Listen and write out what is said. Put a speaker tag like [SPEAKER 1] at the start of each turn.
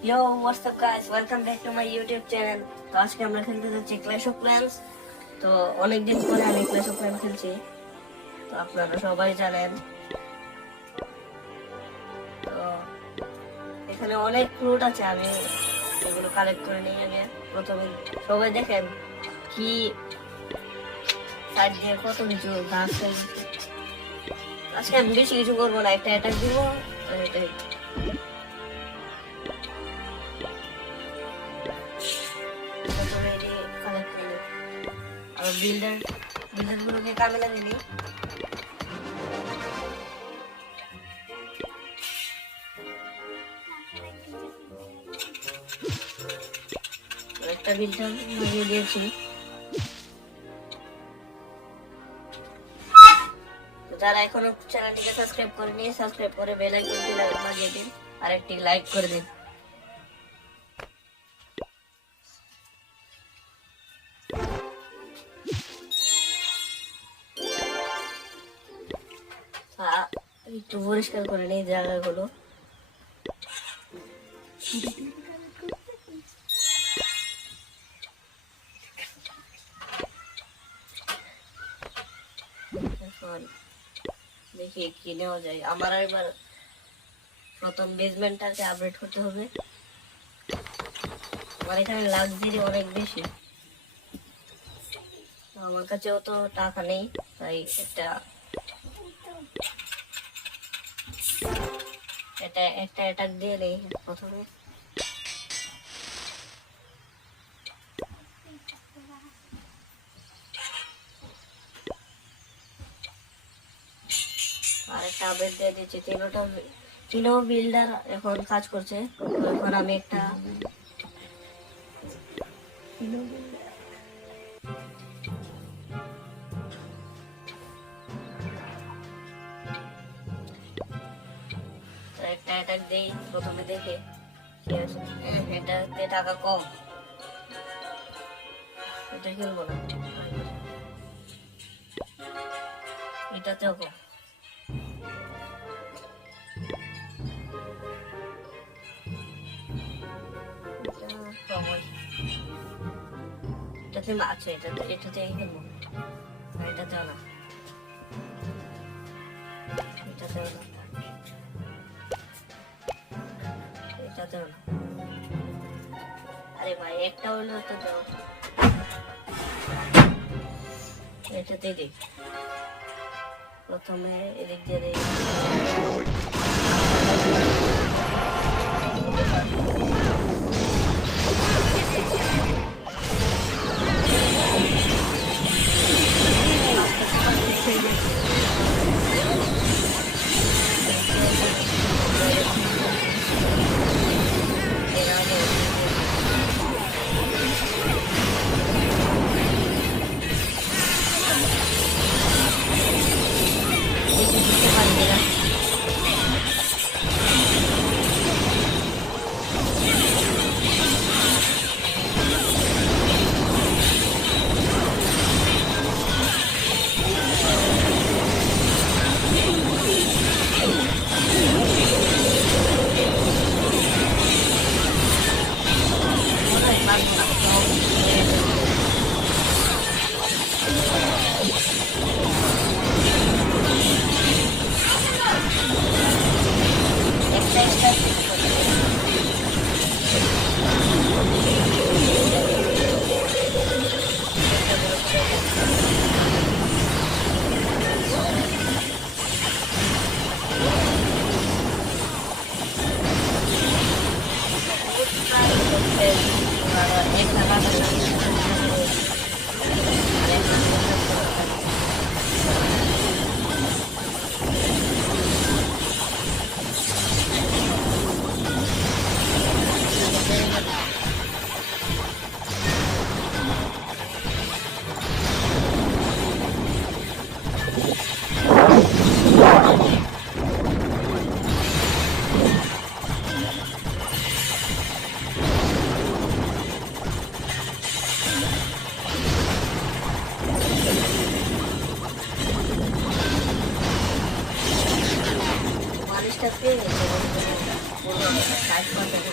[SPEAKER 1] Yo, what's up guys? Welcome back to my YouTube channel. তো আজকে আমরা খেলতে যাচ্ছি ক্ল্যাশ অফ তো অনেকদিন পরে আমি ক্ল্যাশ অফ ক্ল্যান্স খেলছি তো আপনারা সবাই জানেন তো এখানে অনেক ফ্রুট আছে আমি এগুলো কালেক্ট করে নিই আগে প্রথমে সবাই দেখেন কি সাইড দিয়ে কত কিছু গাছ। আজকে আমি বেশি কিছু করব না একটা অ্যাটাক দিব বিল্ডার বিল্ডার গুলোকে কামে লাগিয়ে নিই। একটা বিল্ডার লাগিয়ে দিয়েছি। যারা এখনও চ্যানেলটিকে সাবস্ক্রাইব করেনি সাবস্ক্রাইব করে বেল আইকনটি বাজিয়ে দিন আর একটি লাইক করে দিন। একটু পরিষ্কার করে নেই জায়গাগুলো। দেখি কি নেওয়া যায়। আমার এবার প্রথম বেসমেন্টটাকে আপডেট করতে হবে। আমার এখানে লাক্সারি অনেক বেশি। আমার কাছেও তো টাকা নেই, তাই একটা একটা অ্যাটাক দিয়ে নেই প্রথমে। আর একটা আপডেট দিয়ে দিচ্ছি। তিনোটা তিনো বিল্ডার এখন কাজ করছে। এখন আমি একটা তিনো builder- তো একটা অ্যাটাক দেই প্রথমে দেখে কি আছে হ্যাঁ, এটাতে টাকা কম এটা খেলব না এটাতেও কম এটা কম আছে। এটাতে আছে এটাতে এটাতে খেলব আর এটাতেও না এটাতেও না না। আরে ভাই একটা হইল তো দাও। এটাতেই দিই। প্রথমে এদিক দিয়ে দিই। এর দিতে পারবে না। la verdad মানুষটা পেয়ে গেছে কাজ করতে